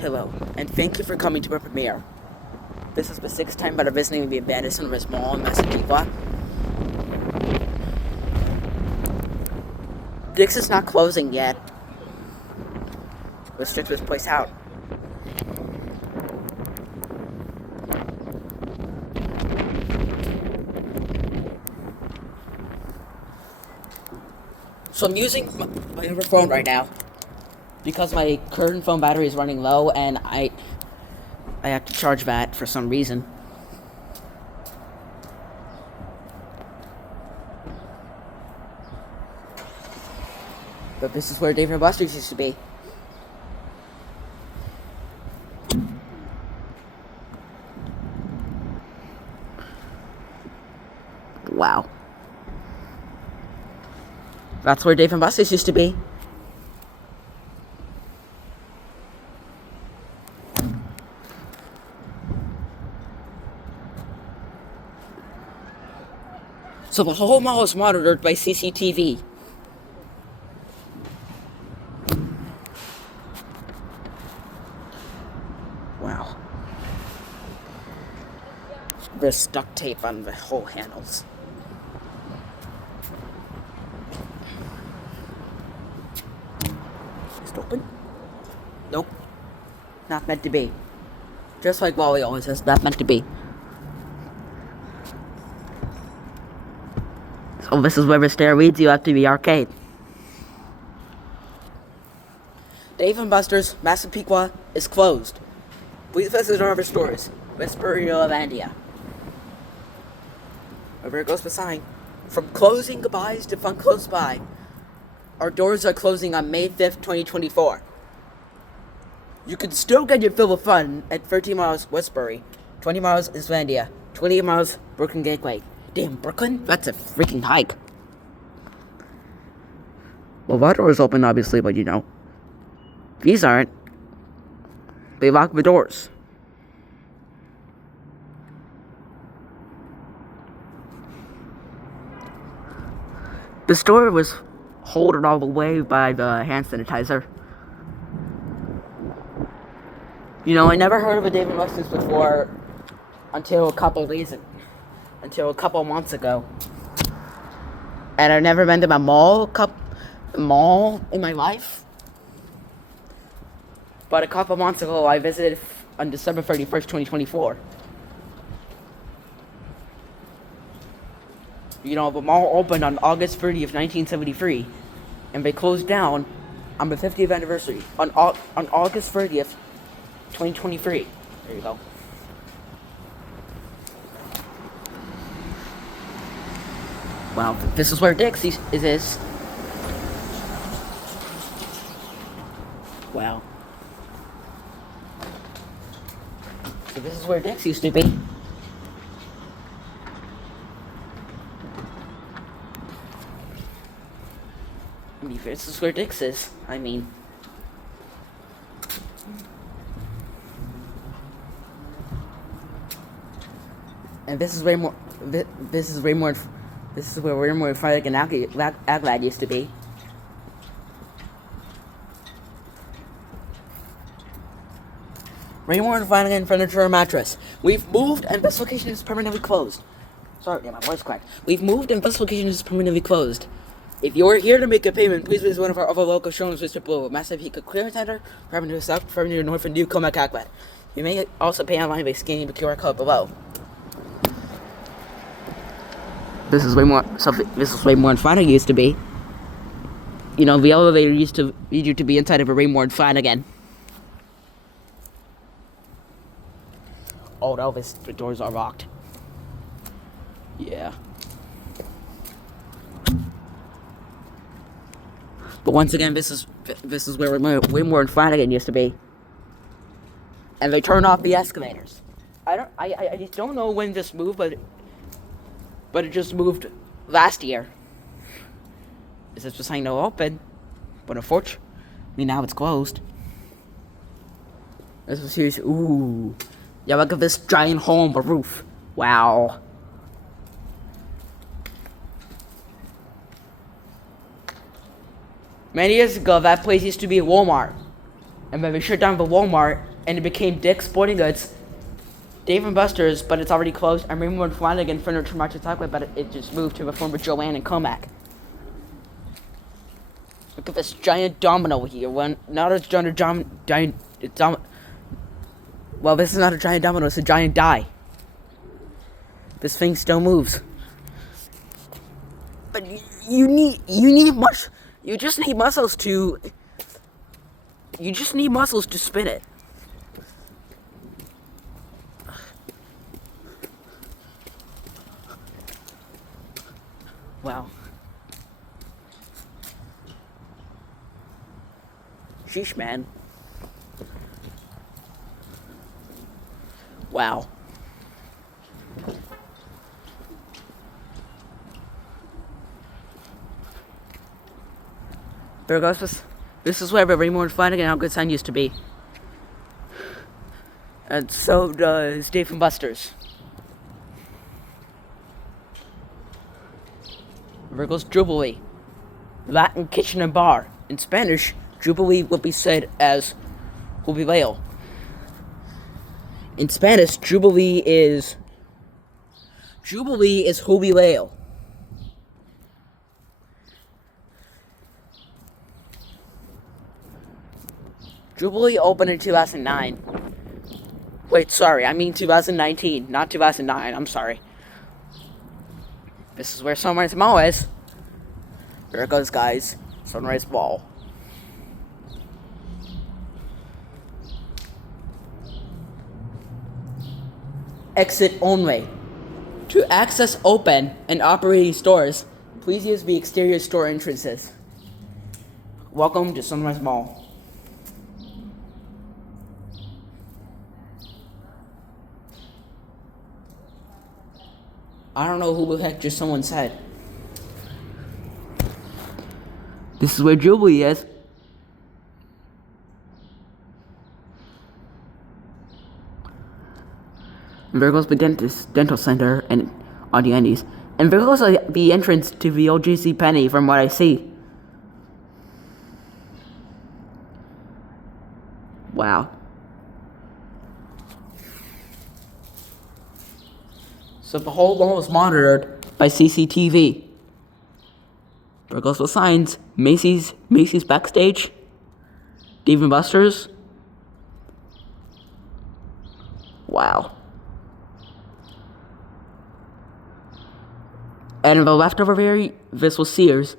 Hello, and thank you for coming to our premiere. This is the sixth time that I'm visiting the abandoned cinemas mall in Massapequa. Dick's is not closing yet. Let's check this place out. So I'm using my other phone right now because my current phone battery is running low and I have to charge that for some reason. But this is where Dave and Buster's used to be. Wow. That's where Dave and Buster's used to be. So the whole mall is monitored by CCTV. Wow. There's duct tape on the whole handles. Is it open? Nope. Not meant to be. Just like Wally always says, not meant to be. So this is where the stair leads you up to the arcade. Dave and Buster's Massapequa is closed. Please visit our other stores. Whisper Lavandia. Over goes the sign. From closing goodbyes to fun close by. Our doors are closing on May 5th, 2024. You can still get your fill of fun at 30 miles Westbury, 20 miles Islandia, 28 miles Brooklyn Gateway. Damn, Brooklyn? That's a freaking hike. Well, that door is open, obviously, but you know. These aren't. They lock the doors. The store was holding all the way by the hand sanitizer. You know, I never heard of a Dave & Buster's before until a couple months ago. And I've never been to a mall in my life. But a couple months ago, I visited on December 31st, 2024. You know, the mall opened on August 30th, 1973. And they closed down on the 50th anniversary. On August 30th, 2023. There you go. Wow, this is where Dick's is. Wow. So this is where Dick's used to be. I mean, this is where Dick's is. I mean. And this is way more. This is where Raymore Friday and Aglad used to be. Raymore and Flanagan Furniture and Mattress. We've moved and this location is permanently closed. Sorry, yeah, my voice cracked. We've moved and this location is permanently closed. If you are here to make a payment, please visit one of our other local showrooms listed below. Massapequa Clearance Center, Revenue South, Revenue North, and New Comac Aglad. You may also pay online by scanning the QR code below. This is way more than Flanagan used to be. You know, the elevator used to lead you to be inside of a Raymore and Flanagan. Oh no, the doors are locked. Yeah. But once again, this is where Raymore and Flanagan used to be. And they turned off the escalators. I just don't know when this moved, but it just moved last year. This is just saying no open, but unfortunately now it's closed. This was serious. Ooh, yeah, look at this giant hole in the roof. Wow. Many years ago, that place used to be a Walmart. and then they shut down the Walmart, and it became Dick's Sporting Goods, Dave and Buster's, but it's already closed, and Rainbow and Flanagan Furniture Market Chocolate, but it just moved to the former Joanne and Comac. Look at this giant domino here. Well, not a giant well, this is not a giant domino, it's a giant die. This thing still moves. But you just need muscles to spin it. Wow. Sheesh, man. Wow. There goes this. This is where the Rainbow and Flanagan and How Good Sign used to be. And so does Dave and Buster's. There goes Jubilee. Latin kitchen and bar. In Spanish, Jubilee would be said as jubileo. In Spanish, Jubilee is jubileo. Jubilee opened in 2009. Wait, sorry, I mean 2019, not 2009, I'm sorry. This is where Sunrise Mall is. There it goes, guys. Sunrise Mall. Exit only. To access open and operating stores, please use the exterior store entrances. Welcome to Sunrise Mall. I don't know who the heck just someone said. This is where Jubilee is. And there goes the dental center and on the Andes. And there goes the entrance to the old JCPenney from what I see. Wow. So the whole mall was monitored by CCTV. There goes the signs. Macy's backstage. Dave and Buster's. Wow. And in the left over there, this was Sears.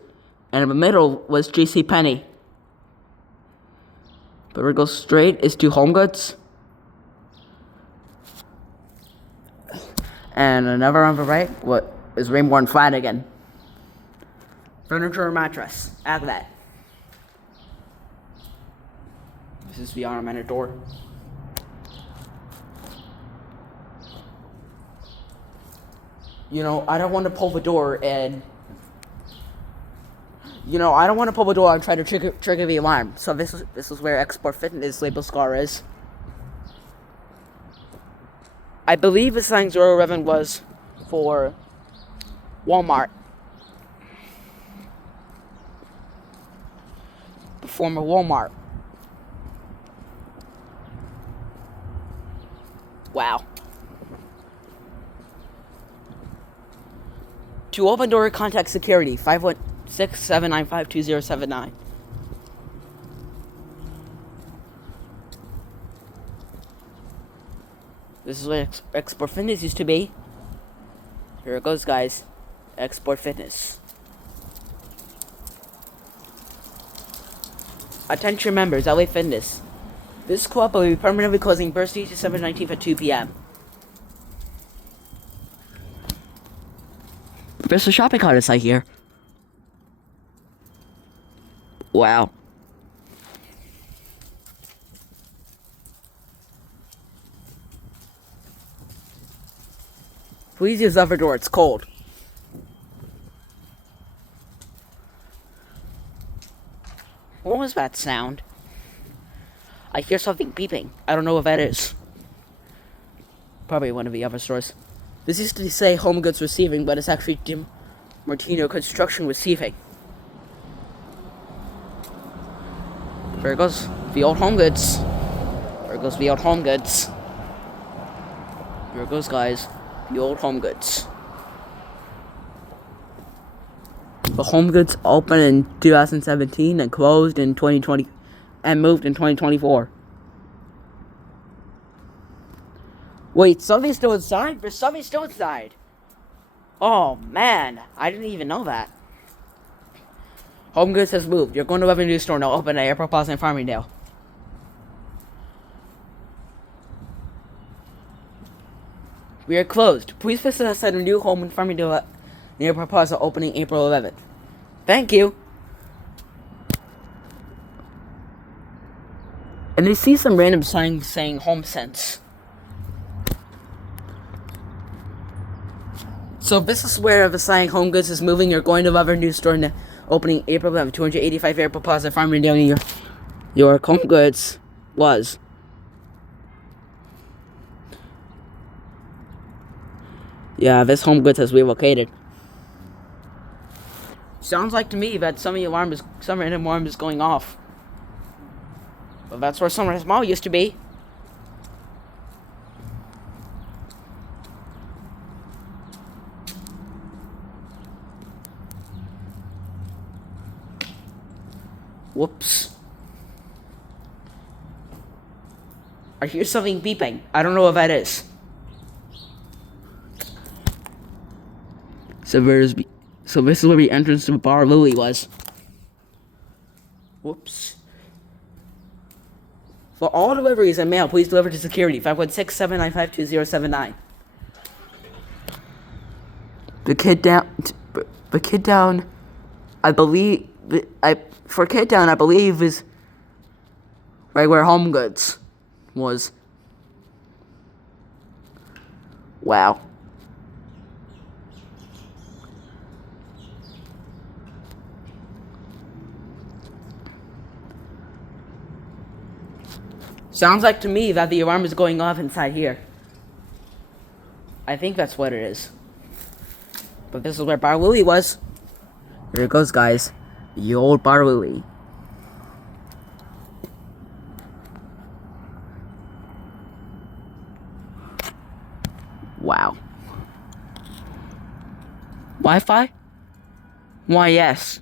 And in the middle was JCPenney. But where it goes straight is to Home Goods. And another on the right, what is Rainbow and Flanagan. Furniture or mattress. Add that. This is the ornamented door. You know, I don't want to pull the door and... try to trigger the alarm. So this is where Export Fitness label scar is. I believe the sign 011 was for Walmart. The former Walmart. Wow. To open door, contact security 516-795-2079. This is where Export Fitness used to be. Here it goes, guys. Export Fitness. Attention members, LA Fitness. This club will be permanently closing Thursday, December 19th at 2 p.m. There's a shopping cart inside here. Wow. Please use the other door, it's cold. What was that sound? I hear something beeping. I don't know what that is. Probably one of the other stores. This used to say Home Goods Receiving, but it's actually Jim Martino Construction Receiving. There it goes. The old home goods. There goes the old home goods. There it goes, guys. The old home goods. The home goods opened in 2017 and closed in 2020 and moved in 2024. Wait, something's still inside? There's something still inside. Oh man, I didn't even know that. Home goods has moved. You're going to have a new store now. Open at Airport Plaza in Farmingdale. We are closed. Please visit us at a new home in Farmingdale near Airport Plaza, opening April 11th. Thank you. And they see some random sign saying Home Sense. So if this is where the sign Home Goods is moving, you're going to love our new store opening April 11th, 285 Airport Plaza, Farmingdale, your Home Goods was. Yeah, this Home Goods has relocated. Sounds like to me that some random alarm is going off. Well, that's where Sunrise Mall used to be. Whoops. I hear something beeping. I don't know what that is. So this is where the entrance to Bar Louie was. Whoops. For all deliveries and mail, please deliver to security. 516-795-2079. The kid down, I believe, is right where Home Goods was. Wow. Sounds like to me that the alarm is going off inside here. I think that's what it is. But this is where Bar Louie was. Here it goes, guys. The old Bar Louie. Wow. Wi-Fi? Why, yes.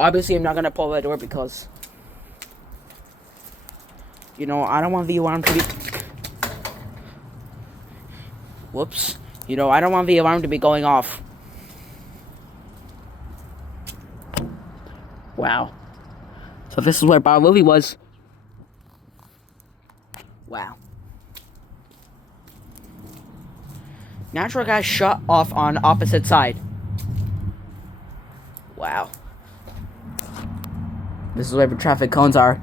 Obviously, I'm not gonna pull that door because, you know, I don't want the alarm to be. Whoops. You know, I don't want the alarm to be going off. Wow. So this is where Bar Louie was. Wow. Natural gas shut off on opposite side. Wow. This is where the traffic cones are.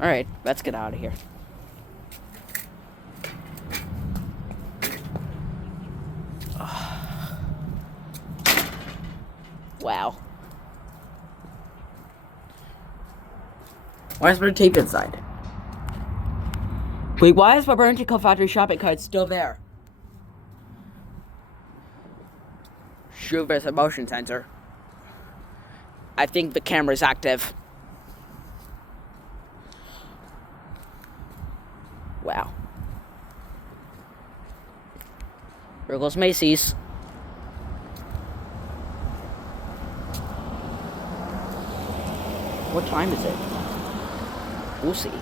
Alright, let's get out of here. Wow. Why is there tape inside? Wait, why is my Burlington Coat Factory shopping cart still there? Shoot, there's a motion sensor. I think the camera's active. Wow. There goes Macy's. What time is it? We'll see.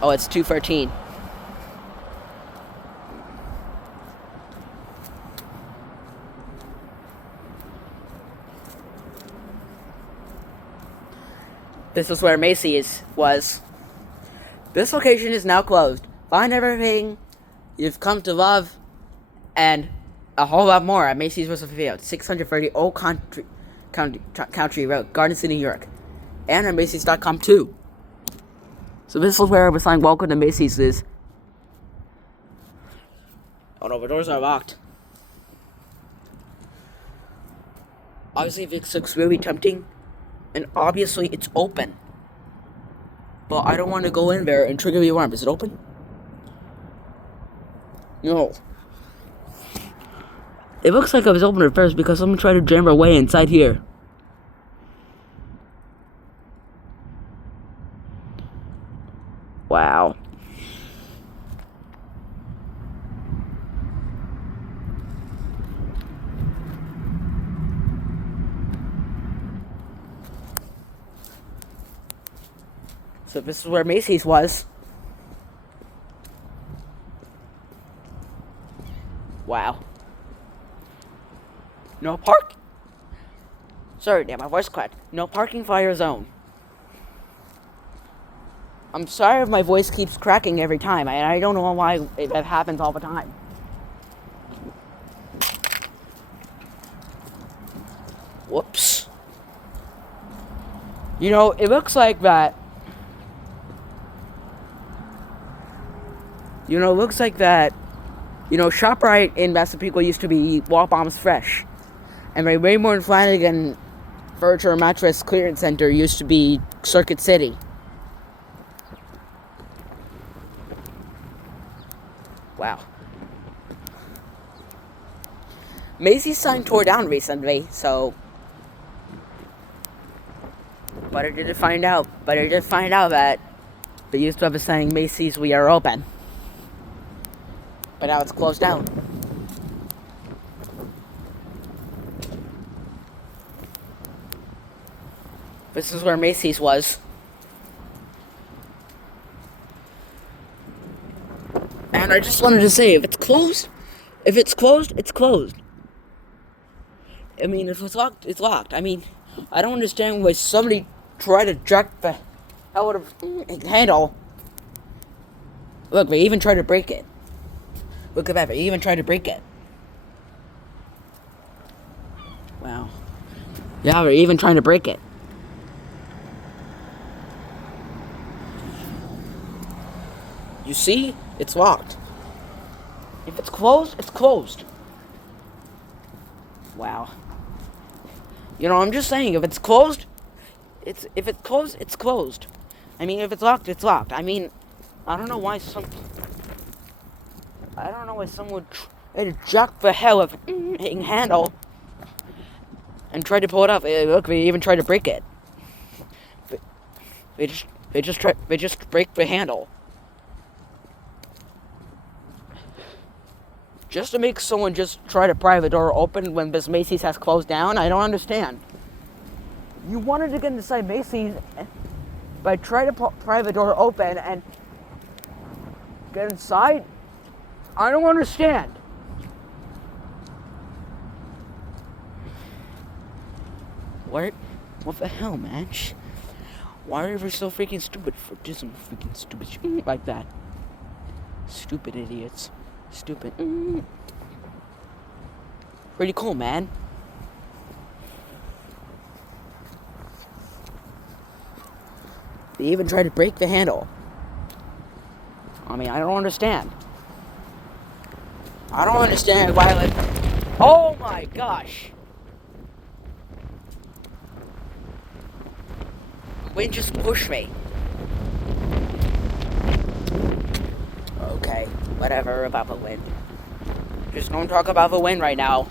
Oh, it's 2:13. This is where Macy's was. This location is now closed. Find everything you've come to love and a whole lot more at Macy's West Field, 630 Old Country Road, Garden City, New York. And at Macy's.com too. So this is where the sign "Welcome to Macy's" is. Oh no, the doors are locked. Obviously, this looks really tempting. And obviously, it's open. But I don't want to go in there and trigger the alarm. Is it open? No. It looks like I was opening it first because someone tried to jam their way inside here. Wow. So this is where Macy's was. Wow. No park. Sorry, damn, my voice cracked. No parking fire zone. I'm sorry if my voice keeps cracking every time. I don't know why that happens all the time. Whoops. You know, it looks like that. You know, it looks like that. You know, ShopRite in Massapequa used to be Walbomb's Fresh. And my Raymore and Flanagan Furniture and Mattress Clearance Center used to be Circuit City. Wow. Macy's sign tore down recently, so. But I did find out that they used to have a saying, Macy's, we are open. But now it's closed down. This is where Macy's was. And I just wanted to say, if it's closed, it's closed. I mean, if it's locked, it's locked. I mean, I don't understand why somebody tried to jack the hell out of the handle. Look, they even tried to break it. Look at that, they even tried to break it. Wow. Yeah, they're even trying to break it. You see? It's locked. If it's closed, it's closed. Wow. You know, I'm just saying, if it's closed, it's closed. I mean, if it's locked, it's locked. I mean, I don't know why someone would try to jack the hell of a handle and try to pull it up. Look, they even tried to break it. They just break the handle. Just to make someone just try to pry the door open when this Macy's has closed down? I don't understand. You wanted to get inside Macy's by trying to pry the door open and get inside? I don't understand. What the hell, man? Why are we so freaking stupid for doing some freaking stupid shit like that? Stupid idiots. Stupid. Pretty cool, man. They even tried to break the handle. I mean, I don't understand. I don't understand why, like... Oh my gosh! Wind just pushed me. Okay, whatever about the wind. Just don't talk about the wind right now.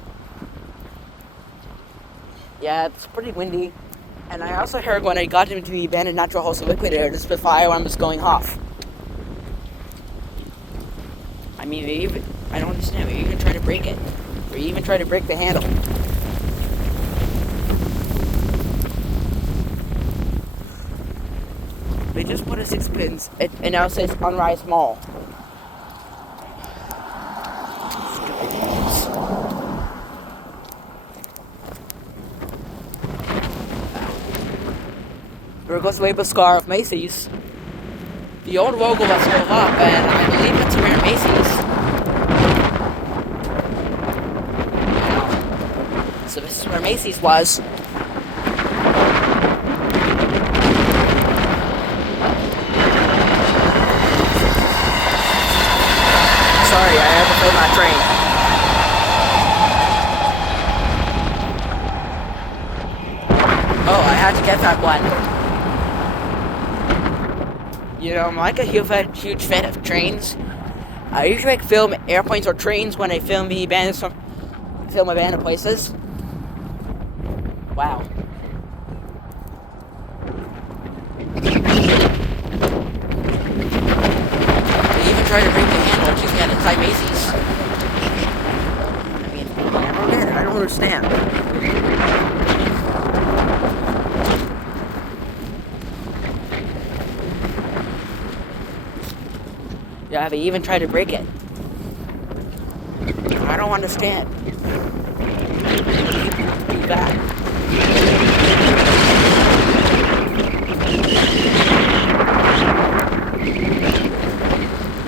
Yeah, it's pretty windy. And I also heard when I got into the abandoned natural house of liquidator, just the fire alarm was going off. I mean, I don't understand. They even try to break it. Or even try to break the handle. They just put a 6 pins. It now says Sunrise Mall. Stupid idiots. There goes the label scar of Macy's. The old logo was still up, and I believe it's where Macy's. So this is where Macy's was. Sorry, I had to fill my train. Oh, I had to get that one. You know, I'm like a huge fan of trains. I usually film airplanes or trains when I film the abandoned film my van in places. Wow. They even tried to break the handle to get inside Macy's. I mean, I don't get it. I don't understand. Yeah, they even tried to break it. I don't understand. Do that.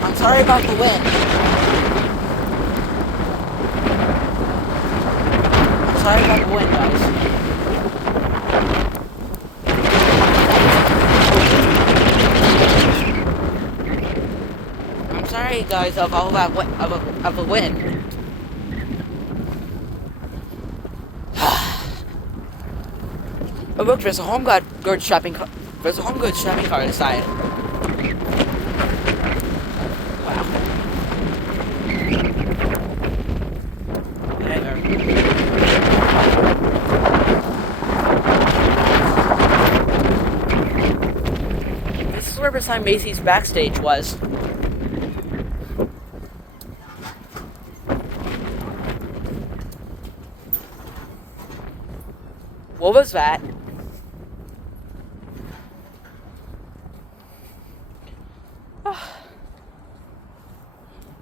I'm sorry about the wind. I'm sorry about the wind, guys. I'm sorry, guys, of all that of the wind. But look, there's a home goods shopping cart. There's a home goods shopping cart inside. Wow. This is where beside Macy's backstage was. What was that?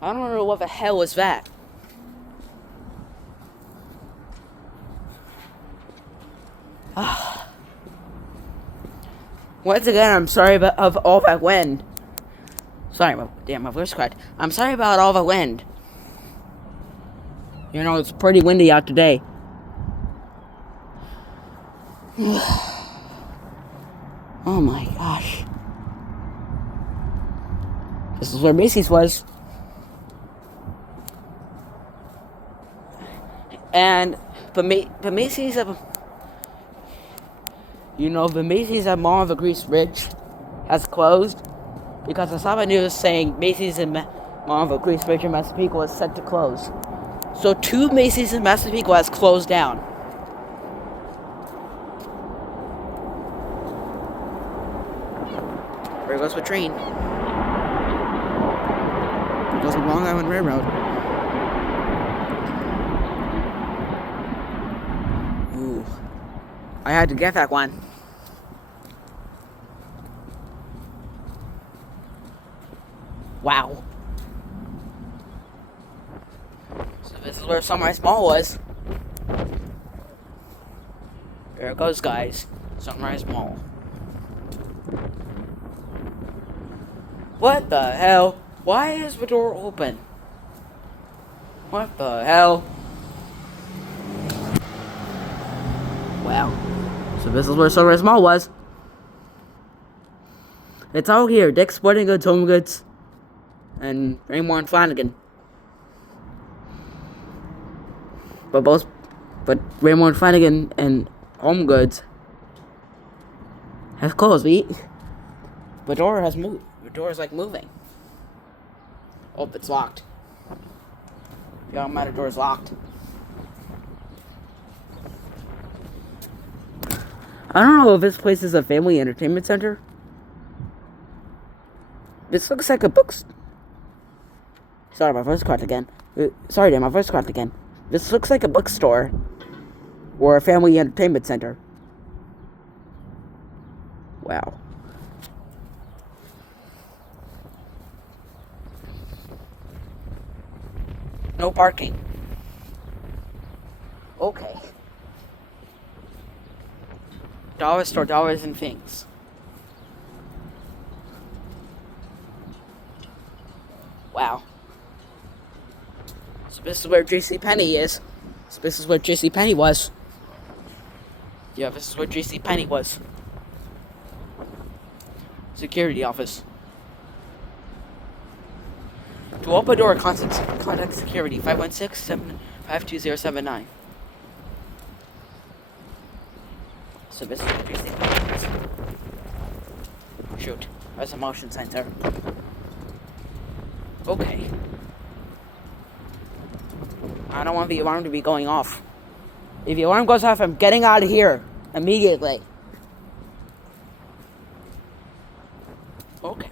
I don't know what the hell was that. Once again, I'm sorry of all that wind. Sorry, my voice cracked. I'm sorry about all the wind. You know, it's pretty windy out today. Oh my gosh. This is where Macy's was. And the Macy's the Macy's at Mall of the Grease Ridge has closed because I saw the news saying Macy's in Mall of the Grease Ridge in Massapequa was set to close. So 2 Macy's in Massapequa has closed down. There goes the train. There goes the Long Island Railroad. Ooh. I had to get that one. Wow. So this is where Sunrise Mall was. There it goes, guys. Sunrise Mall. What the hell? Why is the door open? What the hell? Wow. So this is where Sunrise Mall was. It's all here. Dick's Sporting Goods, Home Goods, and Raymore and Flanagan. But Raymore and Flanagan and Home Goods have closed. The door has moved. The door is like moving. Oh, it's locked. Yeah, my door is locked. I don't know if this place is a family entertainment center. This looks like a bookstore. Sorry, my voice cracked again. Sorry, Dan, my voice cracked again. This looks like a bookstore or a family entertainment center. Wow. No parking. Okay. Dollar store, dollars and things. Wow. So this is where JCPenney is. So this is where JCPenney was. Yeah, this is where JCPenney was. Security office. To open door, contact security 516-752-079. So this is where JCPenney is. Shoot, there's a motion sensor. Okay. I don't want the alarm to be going off. If the alarm goes off, I'm getting out of here immediately. Okay.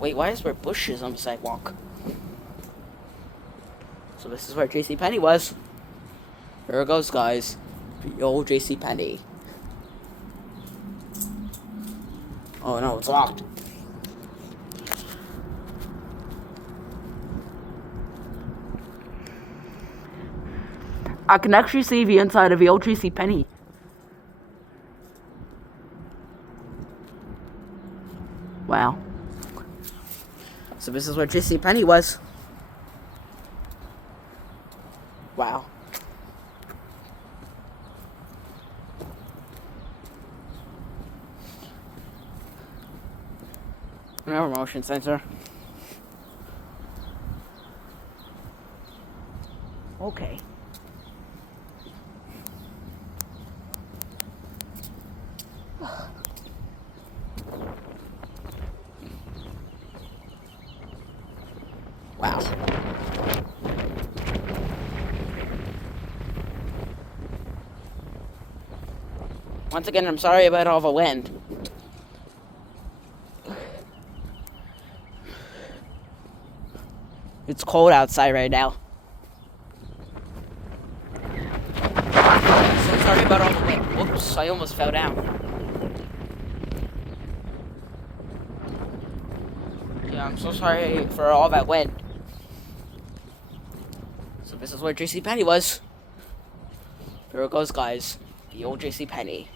Wait, why is there bushes on the sidewalk? So this is where JCPenney was. Here it goes, guys. The old JCPenney. Oh no, it's locked. I can actually see the inside of the old JCPenney. Wow. So this is where JCPenney was. Wow. No motion sensor. Okay. Wow. Once again, I'm sorry about all the wind. It's cold outside right now. So sorry about all the wind. Whoops, I almost fell down. Yeah, I'm so sorry for all that wind. So this is where JCPenney was. Here it goes, guys. The old JCPenney.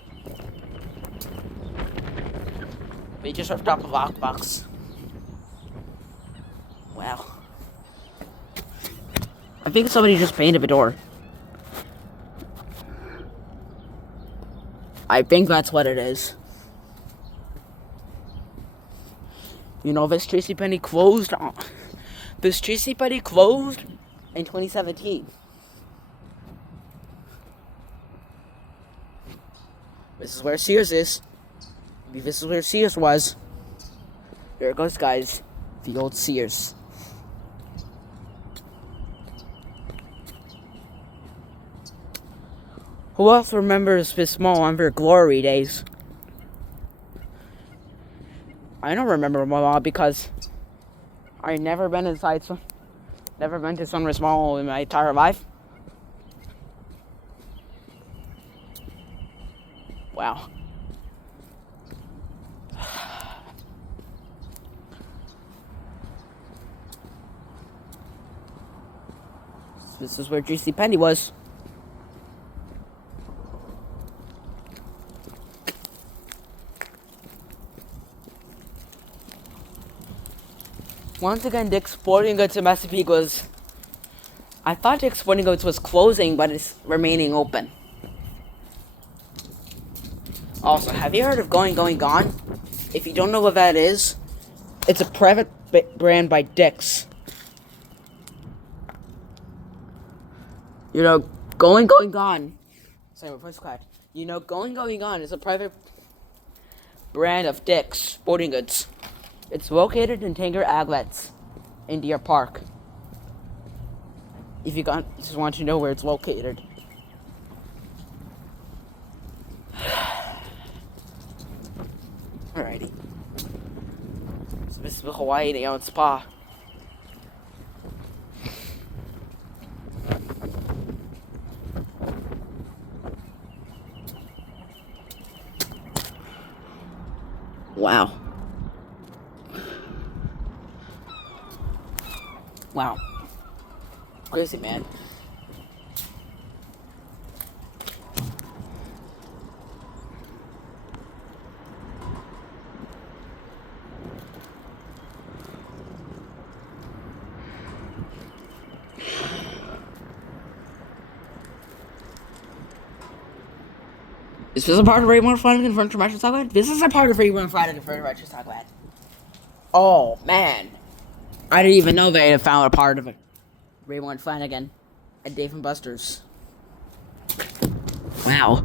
We just ripped up a lockbox. Wow. I think somebody just painted the door. I think that's what it is. You know, this JCPenney closed on... This JCPenney closed in 2017. This is where Sears is. This is where Sears was. Here it goes, guys. The old Sears. Who else remembers this mall on their glory days? I don't remember my mall because I never been inside some... Never been to Sunrise Mall in my entire life. Wow. This is where JCPenney was. Once again, Dick's Sporting Goods in Massapequa was... I thought Dick's Sporting Goods was closing, but it's remaining open. Also, have you heard of Going Gone? If you don't know what that is, it's a private brand by Dick's. You know, Going Gone. Sorry, my voice cracked. You know, Going Gone is a private brand of Dick's Sporting Goods. It's located in Tanger Outlets in Deer Park. If you just want to know where it's located. Alrighty. So this is the Hawaii Neon Spa. Wow. Wow. Crazy, man. Is this a part of Rainbow Friday and Furniture Mattress Talk About? This is a part of Rainbow Friday and Furniture Mattress Talk About. Oh, man. I didn't even know they had found a part of it. Raymond Flanagan at Dave and Buster's. Wow.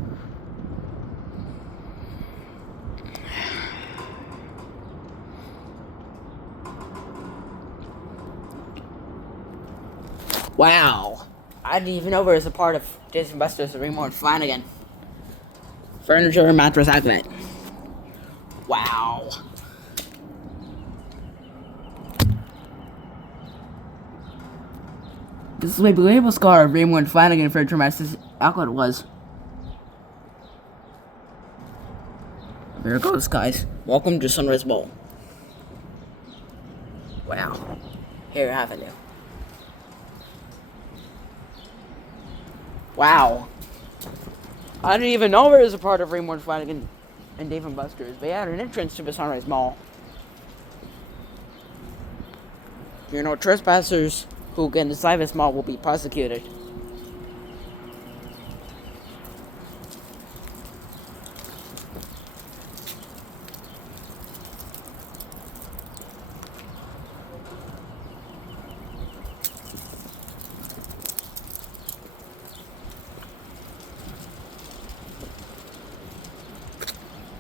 Wow. I didn't even know there was a part of Dave and Buster's Rainbow and Flanagan. Furniture and mattress outlet. Wow. This is my believable scar of Rainbow and Flanagan furniture mattress outlet was. There it goes, guys. Welcome to Sunrise Bowl. Wow. Here Avenue. Wow. I didn't even know there was a part of Rainbow and Flanagan and Dave and Buster's. They had an entrance to the Sunrise Mall. You know, trespassers who get inside this mall will be prosecuted.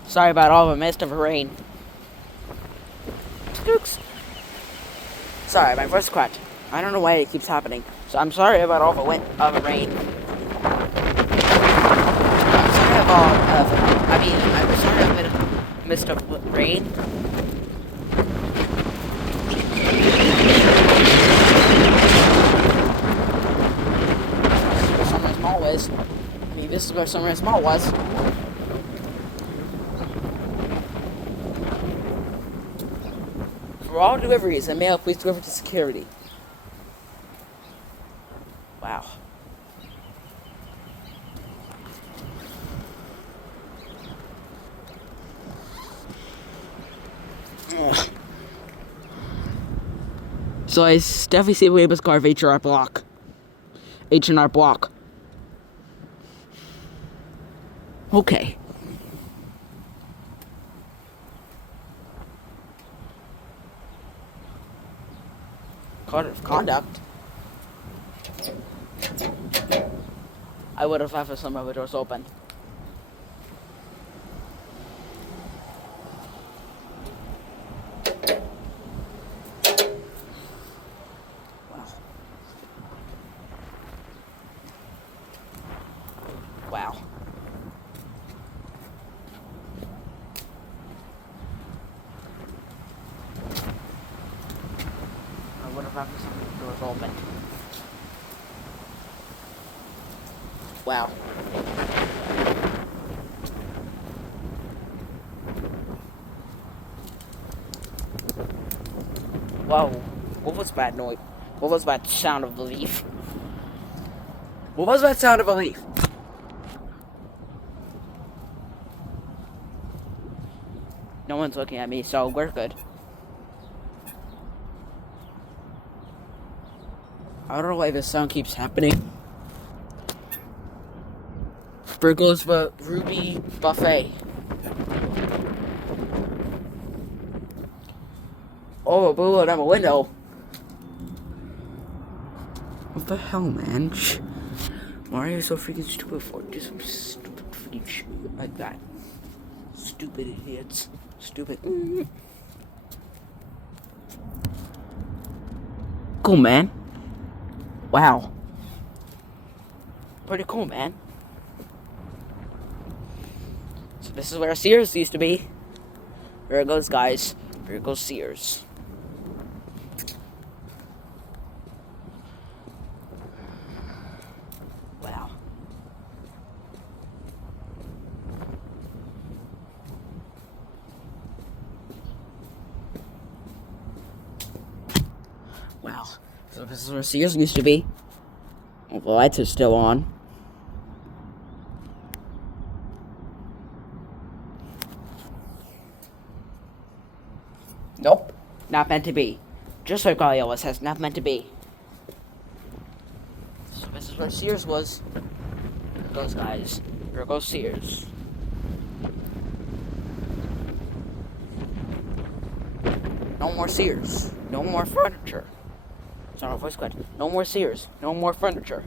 Sorry about all the mist of rain. Oops. Sorry, my voice cracked. I don't know why it keeps happening. So I'm sorry about all the rain. I'm sorry I'm sorry about the mist of rain. Sunrise Mall is. I mean, this is where Sunrise Mall was. For all deliveries and mail, please deliver to security. Wow. Ugh. So I definitely see Weber's car of H&R Block. H&R Block. Okay. Code of conduct. I would have left some of the doors open. Wow. I would have left some of the doors open. Wow. Whoa. What was that noise? What was that sound of the leaf? What was that sound of a leaf? No one's looking at me, so we're good. I don't know why this sound keeps happening. There goes the Ruby Buffet. Oh, a bullet out of a window. What the hell, man? Why are you so freaking stupid for? Do some stupid freaking shit like that. Stupid idiots. Stupid. Cool, man. Wow. Pretty cool, man. So this is where Sears used to be. There it goes, guys. There goes Sears. Wow. Wow. So this is where Sears used to be. Well, the lights are still on. Nope. Not meant to be. Just like Galiola says, not meant to be. So this is where Sears was. There goes, guys. There goes Sears. No more Sears. No more furniture. It's not a voice cut. No more Sears. No more furniture.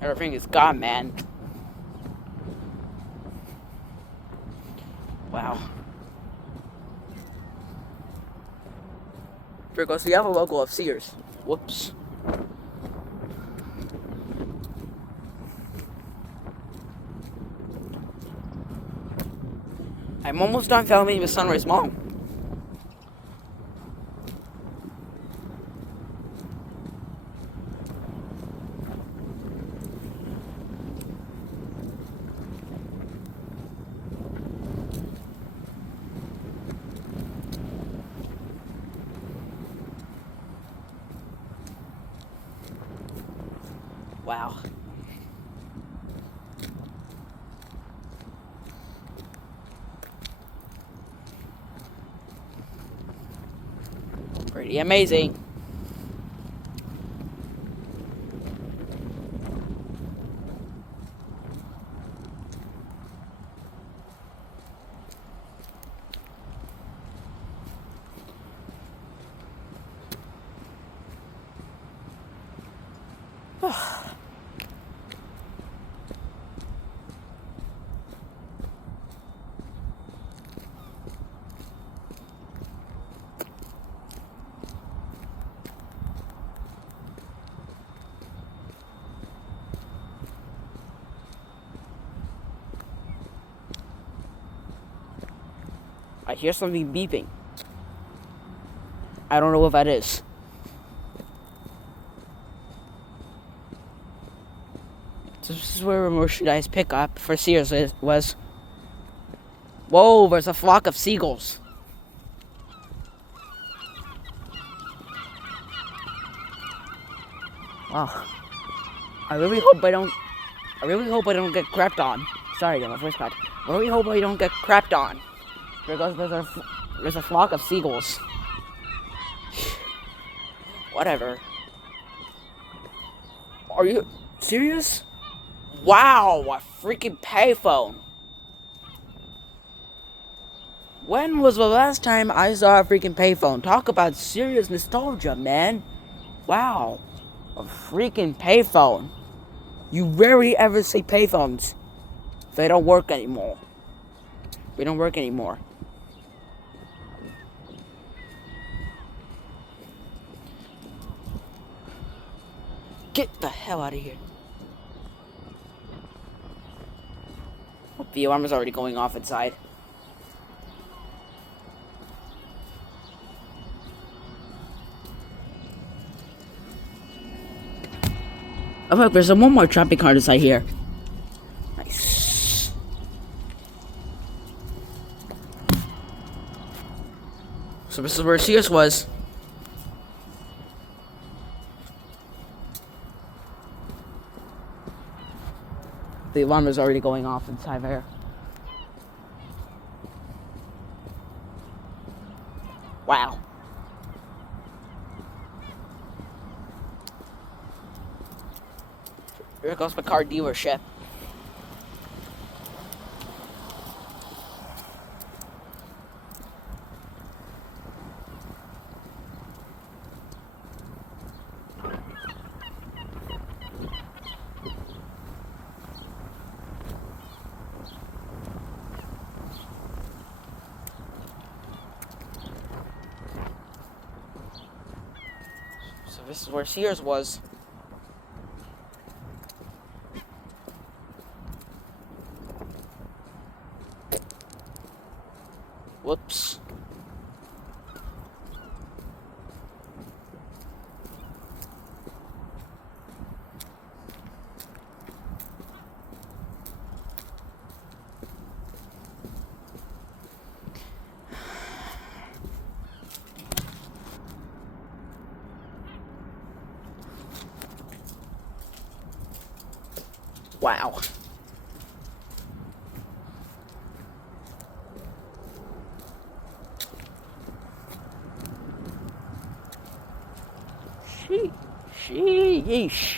Everything is gone, man. Wow. Here goes the other logo of Sears. Whoops. I'm almost done filming with Sunrise Mall. Wow. Pretty amazing. I hear something beeping. I don't know what that is. This is where a merchandise pickup for Sears was. Whoa, there's a flock of seagulls. Wow. I really hope I don't get crapped on. Sorry, my voice cut. I really hope I don't get crapped on. Because there's a flock of seagulls. Whatever. Are you serious? Wow, a freaking payphone. When was the last time I saw a freaking payphone? Talk about serious nostalgia, man. Wow. A freaking payphone. You rarely ever see payphones. They don't work anymore. They don't work anymore. Get the hell out of here. The alarm is already going off inside. Oh look, there's one more shopping cart inside here. Nice. So this is where Sears was. The alarm is already going off inside there. Wow. Here goes the car dealership. So this is where Sears was. Whoops. Wow. Sheesh.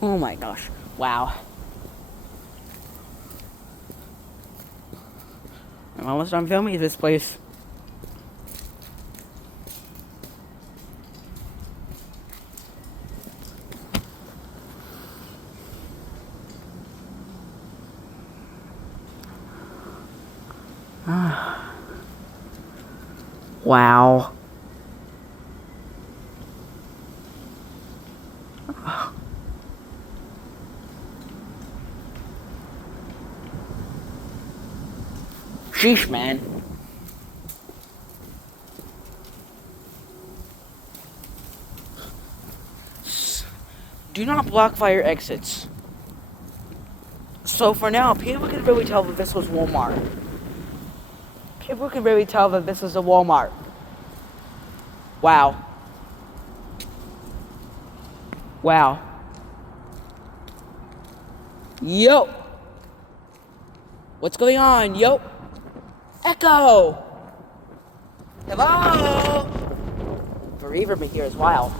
Oh my gosh. Wow. I'm almost done filming this place. Wow. Sheesh, man. Do not block fire exits. So for now, people can really tell that this was Walmart. People can really tell that this is a Walmart. Wow. Wow. Yo! What's going on? Yo! Echo! Hello! The reverb in here is wild.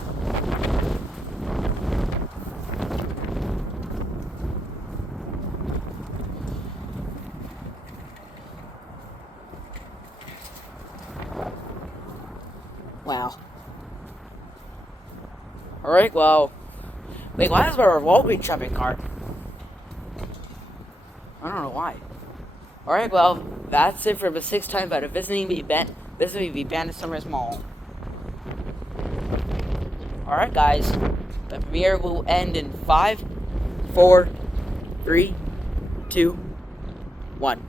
Wow. Alright, well. Wait, why is there a Walgreens shopping cart? I don't know why. Alright, well, that's it for the 6th time about visiting the Bandit Summers Mall. Alright, guys. The premiere will end in 5, 4, 3, 2, 1.